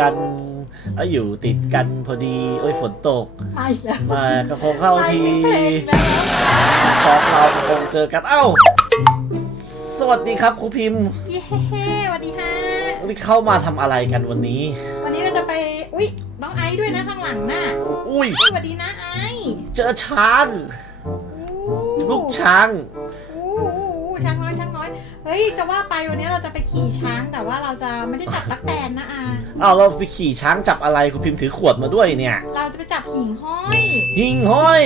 กันแล้วอยู่ติดกันพอดีโอ้ยฝนตกไม่แล้วมาก็คงเข้าไม่ทีเพลงแล้วสองเราก็คงเจอกันเอ้า สวัสดีครับครูพิมพ์เย้สวัสดีค่ะ นี่เข้ามาทำอะไรกันวันนี้ วันนี้เราจะไป อุ๊ย น้องไอซ์ด้วยนะข้างหลังน่ะอุ้ย อุ๊ยสวัสดีนะไอซ์เจอช้างอู้ลูกช้าง เฮ้ย จะว่าไปวันนี้เราจะไปขี่ช้าง แต่ว่าเราจะไม่ได้จับตักแตนนะอาอ้าวเราไปขี่ช้างจับอะไรครูพิมพ์ถือขวดมาด้วยเนี่ย เราจะไปจับหิ่งห้อย หิ่งห้อย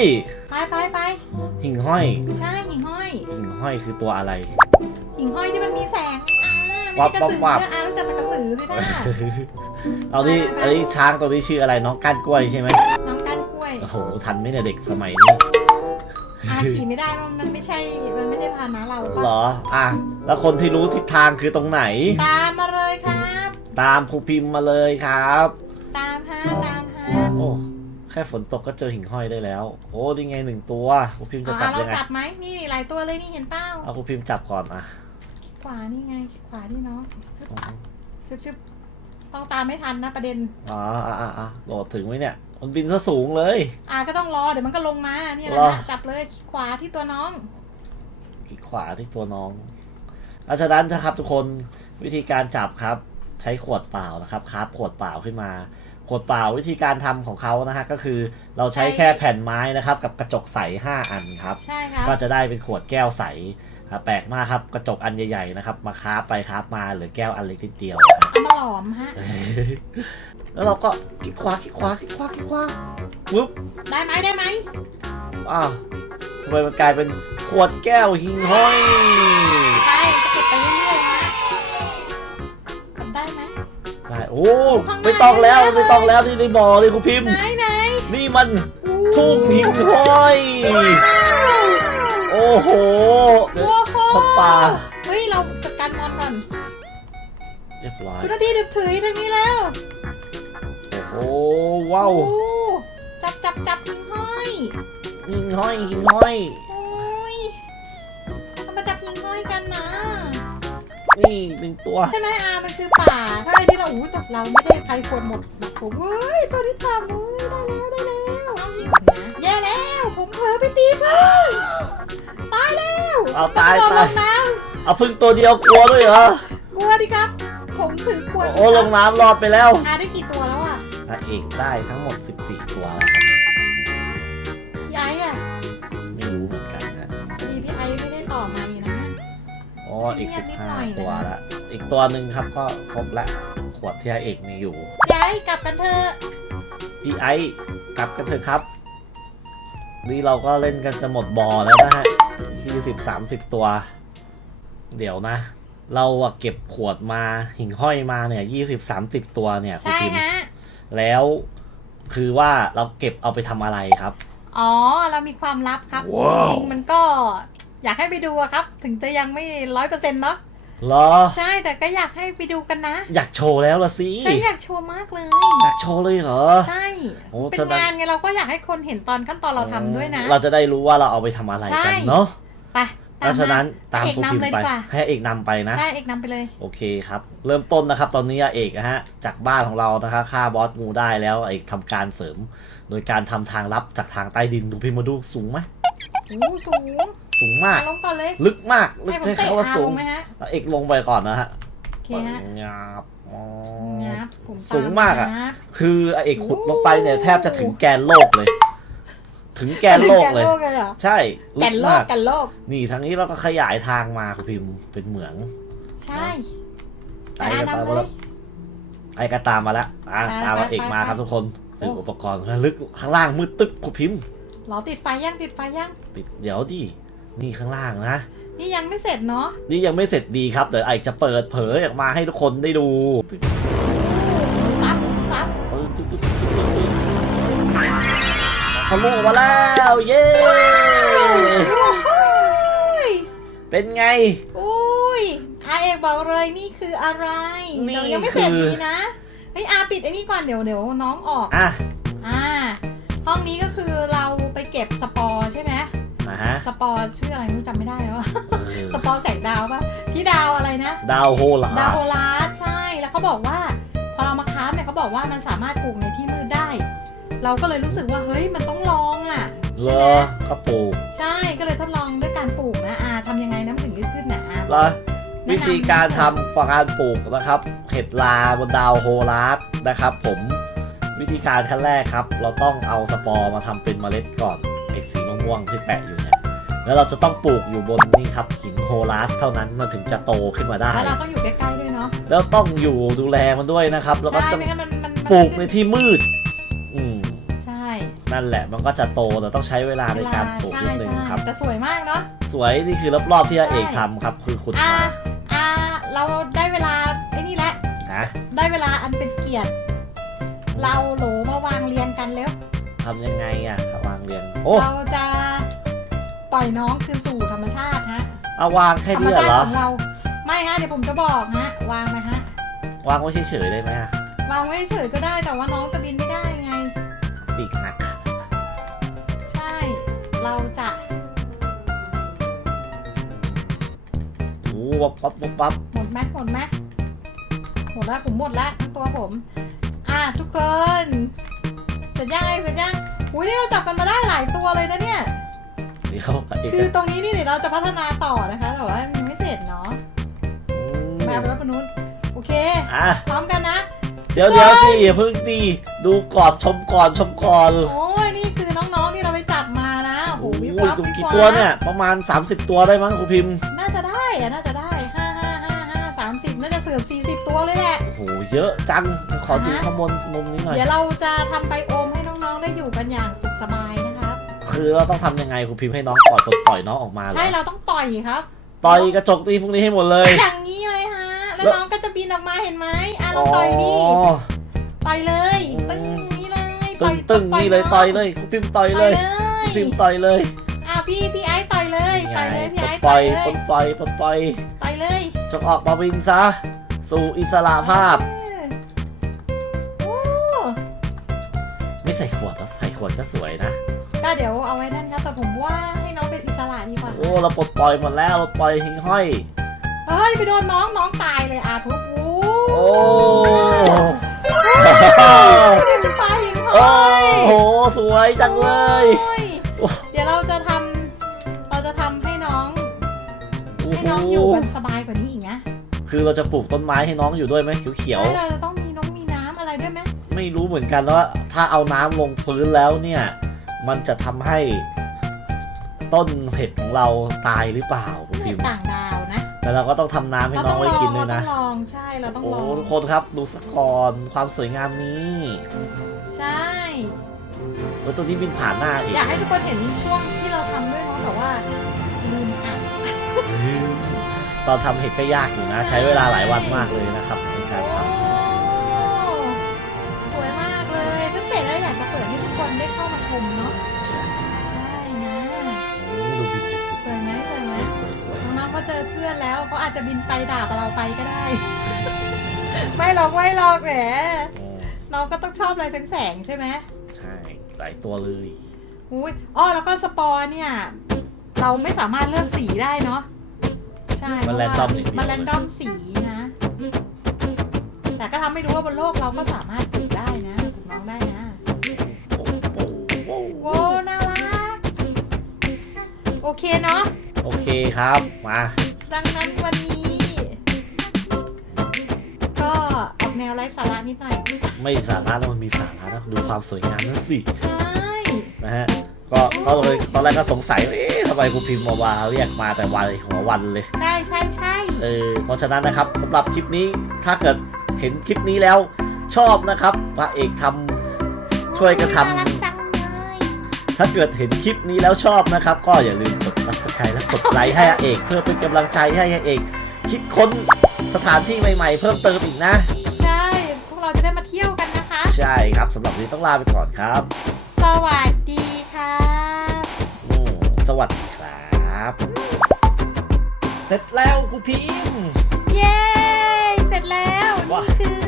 ไปไปไปหิ่งห้อยใช่หิ่งห้อย หิ่งห้อยคือตัวอะไร หิ่งห้อยที่มันมีแสงอ่าไม่วับใช่กระสือวับวับนะอารู้จักแต่กระสือสินะเอาที่ไอ้ยช้างตัวนี้ชื่ออะไรน้องก้านกล้วยใช่ไหมน้องก้านกล้วย โอ้โหทันไหมเนี่ยเด็กสมัยนี้ อาขี่ไม่ได้มันมันไม่ใช่ มันไม่ใช่พาหนะเราเหรปะออะ แล้วคนที่รู้ทิศทางคือตรงไหน ตามมาเลยครับ ตามครูพิมพ์มาเลยครับ ตามฮะตามฮะโอ้ แค่ฝนตกก็เจอหิ่งห้อยได้แล้ว โอ้นี่ไงหนึ่งตัวครูพิมพ์จะเอาจับเรายังไงจับไหมนี่หลายตัวเลยนี่เห็นเป้าเอาครูพิมพ์จับก่อนอะขวานี่ไงขวาที่น้องชึบชึบชึบ ต้องตามไม่ทันนะประเด็น อ๋ออะอะอะโหลดถึงไหมเนี่ย มันบินซะสูงเลย อ่าก็ต้องรอเดี๋ยวมันก็ลงมานี่แหละรอ นะจับเลยขวาที่ตัวน้อง ขีดขวาที่ตัวน้องอาฉะนั้นนะครับทุกคนวิธีการจับครับ ใช้ขวดเปล่านะครับครับขวดเปล่าขึ้นมา ขวดเปล่าวิธีการทำของเขานะฮะก็คือเราใช้แค่แผ่นไม้นะครับ กับกระจกใส 5 อันครับ ใช่ครับก็จะได้เป็นขวดแก้วใสครับแปลกมากครับกระจกอันใหญ่ๆนะครับ มาคราฟไปคราฟมาเหลือแก้วอันเล็กนิดเดียวครับเอามาหลอมฮะ แล้วเราก็คลิกขวาคลิกขวาคลิกขวาคลิกขวาปุ๊บได้ไหมได้ไหมอ้าวทำไมมันกลายเป็นขวดแก้วหิงห้อยใช่จะเก็บไปเรื่อยๆนะจับได้ไหม ได้โอ้ไม่ต้องแล้วไม่ต้องแล้วนี่ในบ่อเลยครูพิมพ์ ไหนไหนนี่มันทุ่งหิงห้อย โอ้โหเดี๋ยวโอ้โหคนป่า เฮ้ย เราจัดการมอนก่อน เรียบร้อยคุณนาทีดึกถือทางนี้แล้วโอ้โหว้าวโอ้จับจับจับหิงห้อยหิงห้อยหิงห้อยโอ้ยเรามาจับหิงห้อยกันนะ นี่หนึ่งตัวใช่ไหมอามันคือป่าถ้าไอ้ที่เราอู้ตกเราไม่ได้ใครควรหมดแบบผมเว้ยตัวที่ทำเว้ยได้แล้วได้แล้วแย่แล้วผมเผลอไปตีพึ่งตายแล้วเอาตายโดนตายลงน้เอาพึ่งตัวเดียวกลัวด้วยเหรอำกลัวดิครับ ผมถือขวดโอ้ลงน้ำรอดไปแล้วอาได้กี่ตัวแล้วอะอะเอกได้ทั้งหมด 14 ตัวแล้วครับพี่ไอ้อะไม่รู้เหมือนกันนะดีพี่ไอ้ไม่ได้ต่อมาอีกนะอ๋ออีกนิดหน่อยนะ15 ตัวละอีกตัวหนึ่งครับก็ครบละขวดที่ไอเอกมีอยู่ยายกลับกันเถอะพี่ไอ้กลับกันเถอะครับนี่เราก็เล่นกันจะหมดบ่อแล้วนะฮะ20 30 ตัว เดี๋ยวนะ เราอะเก็บขวดมาหิ่งห้อยมาเนี่ย20 30ตัวเนี่ยคุณใช่พิมพ์ฮะ แล้วคือว่าเราเก็บเอาไปทำอะไรครับ อ๋อ เรามีความลับครับ ว้าว จริงๆมันก็อยากให้ไปดูอะครับ ถึงจะยังไม่ร้อยเปอร์เซ็นต์เนาะ เหรอ ใช่แต่ก็อยากให้ไปดูกันนะ อยากโชว์แล้วละสิใช่อยากโชว์มากเลย อยากโชว์เลยเหรอ ใช่ โอ้เป็นจะได้ งานไงเราก็อยากให้คนเห็นตอนขั้นตอนเราทำด้วยนะ เราจะได้รู้ว่าเราเอาไปทำอะไรใช่กันเนาะ ไป เพราะฉะนั้นตามเอกครูพิมนำเลยพ์ไปดีกว่าให้เอกนำไปนะ ใช่เอกนำไปเลย โอเคครับ เริ่มต้นนะครับ ตอนนี้เอกนะฮะ จากบ้านของเรานะคะฆ่าบอสงูได้แล้วเอกทำการเสริม โดยการทำทางลับจากทางใต้ดินดูพิมพ์มาดูสูงไหมโอ้สูงสูงมากมาลงก่อนเลยลึกมากลึกให้ผมใช้เตะคำว่าอาสูลงงไหมฮะแล้วเอกลงไปก่อนนะฮะโอเคฮะงาบอ๋อ งับผมตสูงมากอะงับคือเอกขุดลงไปเนี่ยแทบจะถึงแกนโลกเลย ถึงแกนโลกเลยแกนโลกเลยเหรอใช่แกลึนกโลมากกแกนโลก นี่ทางนี้เราก็ขยายทางมาคุณพิมพ์เป็นเหมืองใช่ไอ้กันอะตามนำมาเลแล้วยไอ้ก็ตามมาแล้วอะไปตามมาไปเอกมาไปครับทุกคนโอ้ถืออุปกรณ์ลึกข้างล่างมืดตึ๊บคุณพิมพ์หรอติดไฟยังติดไฟยัง ติดเดี๋ยวดินี่ข้างล่างนะ นี่ยังไม่เสร็จเนาะนี่ยังไม่เสร็จดีครับเดี๋ยวไอจะเปิดเผยออกมาให้ทุกคนได้ดูซับซับตึ๊ดตึ๊ดตึ๊ดตึ๊ดตึ๊ดตึ๊ด ทะลุออกมาแล้วเย้โอ้ยเป็นไง อุ้ยอาเอกบอกเลยนี่คืออะไรนี่เรายังไม่เสร็จคือดีนะเฮ้ยอาปิดไอ้นี่ก่อนเดี๋ยวเดี๋ยวน้องออกอะอ่าห้องนี้ก็คือเราไปเก็บสปอร์ใช่ไหมนะฮะสปอร์ชื่ออะไรไม่รู้จำไม่ได้แล้วอะเออสปอร์แสงดาวปะพี่ดาวอะไรนะ ดาวโฮลาดาวโอสลาสใช่แล้วเขาบอกว่า พอเรามาค้าฟเนี่ยเขาบอกบอกว่ามันสามารถปลูกในที่มืดได้ เราก็เลยรู้สึกว่าเฮ้ยมันต้องลองอะเหรอก็ปลูกใช่ก็เลยทดลองด้วยการปลูกนะอาทำยังไงน้ำถึงจะขึ้นนะอาเหรอวิธีการทำการปลูกนะครับ เห็ดลาบนดาวโฮลัสนะครับ ผมวิธีการขั้นแรกครับ เราต้องเอาสปอร์มาทำเป็นเมล็ดก่อนไอ้สีม่วงๆที่แปะอยู่เนี่ยแล้วเราจะต้องปลูกอยู่บนนี่ครับหินโฮลัสเท่านั้นมันถึงจะโตขึ้นมาได้ แล้วเราต้องอยู่ใกล้ๆด้วยเนาะแล้วต้องอยู่ดูแลมันด้วยนะครับ แล้วก็ใช่ต้องไม่งั้นมันมันมันปลูกในที่มืดอืมใช่ นั่นแหละมันก็จะโตแต่ต้องใช้เวลาในการปลูกใช่นิดนึงใช่ครับ แต่สวยมากเนาะสวยนี่คือรอบๆที่อาเอกใช่ทำครับ คือขุดอามาอาเราได้เวลาไอ้นี่แหละนะได้เวลาอันเป็นเกียรติ เราโหลมาวางเรียงกันแล้ว ทำยังไงอะวางเรียงโอ้เราจะปล่อยน้องคืนสู่ธรรมชาติฮะเอาวางแค่ธรรมนี้ชาติเหรอของเราไม่ฮะเดี๋ยวผมจะบอกฮะวางไหมฮะวางไว้เฉยๆได้ไหมอะวางไว้เฉยๆก็ได้แต่ว่าน้องจะบินไม่ได้ไง ปีกหักใช่ เราจะโอ้วับปั๊บวับปั๊บหมดไหมหมดไหมหมดแล้วผมหมดแล้วทั้งตัวผม อะทุกคนเสร็จยังไงเสร็จยังอุ้ยนี่เราจับกันมาได้หลายตัวเลยนะเนี่ยเดี๋ยวอาเอกคือตรงนี้นี่เดี๋ยวเราจะพัฒนาต่อนะคะแต่ว่ามันยังไม่เสร็จเนาะมมาไปแล้วปนุษโอเคอะพร้อมกันนะ เดี๋ยวเดี๋ยวสิอย่าเพิ่งดีดูก่อนชมก่อนชมก่อนโอ้ย กี่วับตัวเนี่ย ประมาณ 30 ตัวได้มั้งครูพิมพ์น่าจะได้อะน่าจะได้ห้าห้าห้าห้าสามสิบน่าจะเสือสี่สิบตัวเลยแหละ โอ้โหเยอะจังขอดูข้างบนมุมนี้หน่อยเดี๋ยวเราจะทำไบโอมให้น้องๆได้อยู่กันอย่างสุขสบายนะครับ คือเราต้องทำยังไงครูพิมพ์ให้น้องปล่อยปลดปล่อยน้องออกมาเหรอใช่เราต้องต่อยครับ ต่อยกระจกตีพวกนี้ให้หมดเลยอย่างนี้เลยฮะ แล้วแล้วน้องก็จะบินออกมาเห็นไหมอะลองต่อยดิต่อยเลย ตึ้งนี้เลยตึงตึงนี่เลยต่อยเลยครูพิมพ์ต่อยต่เลอยยเลครูยพิมพ์ต่อยเลยอะ พี่พี่ไอ้ต่อยเลยต่อยเลยพี่ไอ้ปต่ล่ออยยเลปลยดปล่อยปลดปล่อยต่อยเลยจงออกมาบินซะ สู่อิสระภาพโอ้ไม่ใส่ขวดแล้วใส่ขวดก็สวยนะ ก็เดี๋ยวเอาไว้นั่นครับแต่ผมว่าให้น้องเป็นอิสระดีกว่า โอ้เราปลดปล่อยหมดแล้วเราปล่อยหิ่งห้อย เฮ้ยไปโดนน้องน้องตายเลยอาทุบโอ้โอ้ตายหิงโอ้ห้อยโห สวยจังเลย โอ้ยเดี๋ยวเราจะทำ ให้โหน้องอยู่กันสบายกว่านี้อีกนะคือเราจะปลูกต้นไม้ให้น้องอยู่ด้วยไหมเขียวใช่เราจะต้องมีน้องมีน้ำอะไรด้วยไหมๆไม่รู้เหมือนกันว่าถ้าเอาน้ำลงพื้นแล้วเนี่ย มันจะทำให้ ต้นเห็ดของเราตายหรือเปล่าคุณเห็พิดมพ์ต่างดาวนะแต่เราก็ต้องทำน้ำให้เราน้ต้อองงไว้ลอกินงด้วเรายต้อนะงลองใช่เราต้องโอ้ลองทุกคนครับดูสักก่อนความสวยงามนี้ ใช่รถตัวนี้บินผ่านหน้าอีกอยากให้ทุกคนเห็นช่วงที่เราทำด้วยเนาะแต่ว่าลืมอะ ตอนทำเห็ดก็ยากอยู่นะ ใช้เวลาหลายวันมากเลยนะครับในการทโอ้สวยมากเลยถ้าเสร็จแล้วอยากจะเปิดให้ทุกคนได้เข้ามาชมเนาะำใช่ใช่นะโอ้ดูบินเลยสวยไหมสวยไหมสวยสวยสวยน้องๆก็เจอเพื่อนแล้วเขาอาจจะบินไปด่ากับเราไปก็ได้ ไม่หรอกไม่หรอกแหมโอ้น้องก็ต้องชอบอะไรแสงๆใช่ไหม ใช่หลายตัวเลย อุ้ยอ๋อแล้วก็สปอร์เนี่ย เราไม่สามารถเลือกสีได้เนาะ ใช่มันเพแรราะนว่าดอมอย่างเดียว มันแรนดอมสีนะ แต่ก็ทำให้รู้ว่าบนโลกเราก็สามารถปลูกได้นะปลูกน้องได้นะ โอ้โหโอ้โหโว้น่ารัก โอเคเนาะ โอเคครับ มา ดังนั้นวันนี้ ก็ออกแนวไร้สาระนิดหน่อยไม่สาระแล้วมันมีสาระนะดูความสวยงามนั่นสิ ใช่ นะฮะ ก็ก็เลยตอนแรกก็สงสัยว่าเอ๊ะทำไมครูพิมพ์มาวาเรียกมาแต่วันหัววันเลย ใช่ใช่ใช่เออเพราะฉะนั้นนะครับสำหรับคลิปนี้ถ้าเกิดเห็นคลิปนี้แล้วชอบนะครับพระเอกทำช่วยกันทำ น่ารักจังเลยถ้าเกิดเห็นคลิปนี้แล้วชอบนะครับ ก็อย่าลืมกด subscribe และกดไลค์ให้อาเอก เพื่อเป็นกำลังใจให้อาเอก คิดค้นสถานที่ใหม่ๆ เพิ่มเติมอีกนะ ใช่พวกเราจะได้มาเที่ยวกันนะคะ ใช่ครับสำหรับวันนี้ต้องลาไปก่อนครับ สวัสดีครับอืมส วัสดีครับ เสร็จแล้วครูพิมพ์ เย้ เสร็จแล้ว ว้านี่คือ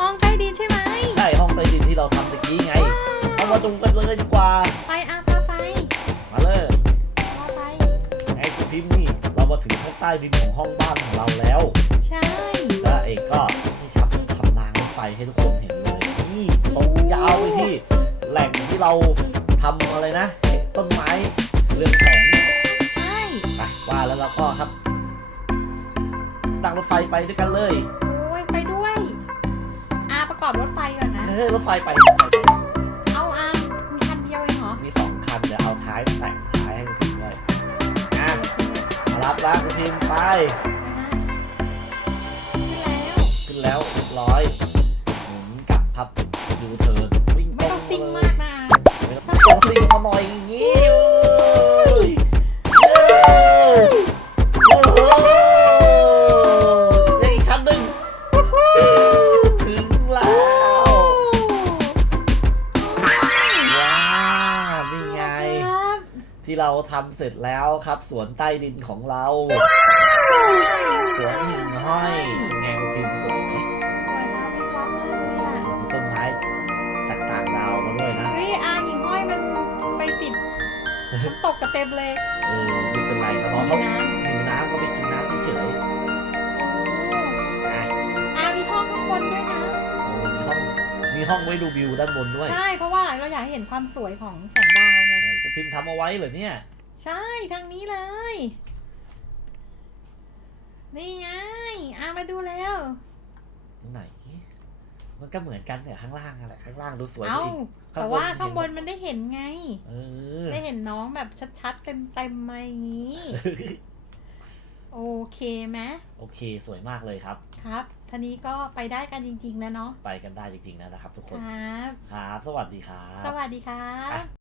ห้องใต้ดินใช่ไหม ใช่ห้องใต้ดินที่เราทำตะกี้ไงเอามาดูกันเลยดีกว่า ไปอาพาไปมาเลยพาไป ไอ้ครูพิมพ์นี่ เรามาถึงห้องใต้ดินของห้องบ้านของเราแล้ว ใช่แล้วเอกก็นี่ครับทำรางรถไฟให้ทุกคนเห็นเลย นี่ตรงยาวไปที่แหล่งที่เราทำอะไรนะ นั่งรถไฟไปด้วยกันเลย โอ้ยไปด้วยอาประกอบรถไฟก่อนนะ เออรถไฟไปรถไฟไปเอาอามีคันเดียวเองเหรอมีสองคันเดี๋ยวเอาท้ายแต่งท้ายให้คุณพิมพ์ด้วยอะมารับแล้วคุณพิมพ์ไปขึ้นแล้วขึ้นแล้วเรียบร้อยหมุนกลับพับยูเทิร์นวิ่งไม่ต้องซิ่งเลมายกนะไม่ต้องต้องซิ่งมาหน่อยอย่างงี้ ที่เราทำเสร็จแล้วครับ สวนใต้ดินของเรา สวนหิ่งห้อยเป็นไงคุณพิมพ์สวยไหมสวยมากมีความเลยอะมีต้นไม้จากต่างดาวมาด้วยนะเฮ้ยอาหิ่งห้อยมันไปติดน้ำตกกระเต็มเลยเออไม่เป็นไรครับเพราะเขาน้หิวน้ำก็ไปกินน้ำเฉยำๆอะอามีห้องข้างบนด้วยนะโอ้มีห้องมีห้องไว้ดูวิวด้านบนด้วย ใช่เพราะว่าเราอยากให้เห็นความสวยของแสงดาวไงเออคุณ พิมพ์ทำเอาไว้เหรอเนี่ย ใช่ทางนี้เลย นี่ไงอามาดูแล้ว ไหน มันก็เหมือนกันแต่ข้างล่างอะแหละข้างล่างดูสวยกเอ้าว่าอีกแต่ว่าข้างบนมันได้เห็นไง เออได้เห็นน้องแบบชัดๆเต็มๆมาอย่างนี้ โอเคไหมโอเคสวยมากเลยครับ ครับทีนี้ก็ไปได้กันจริงๆแล้วเนาะไปกันได้จริงๆนะครับทุกคคน รับ ครับ สวัสดีครับ สวัสดีครับ